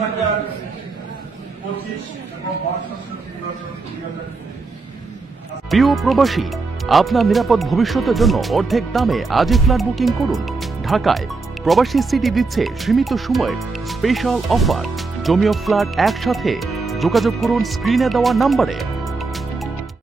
2025 এবং বর্ষসের নির্বাচন 2020। প্রিয় প্রবাসী, আপনার নিরাপদ ভবিষ্যতের জন্য অর্ধেক দামে আজই ফ্ল্যাট বুকিং করুন। ঢাকায় প্রবাসী সিটি দিচ্ছে সীমিত সময়ের স্পেশাল অফার। জমি ও ফ্ল্যাট একসাথে। যোগাযোগ করুন স্ক্রিনে দেওয়া নম্বরে।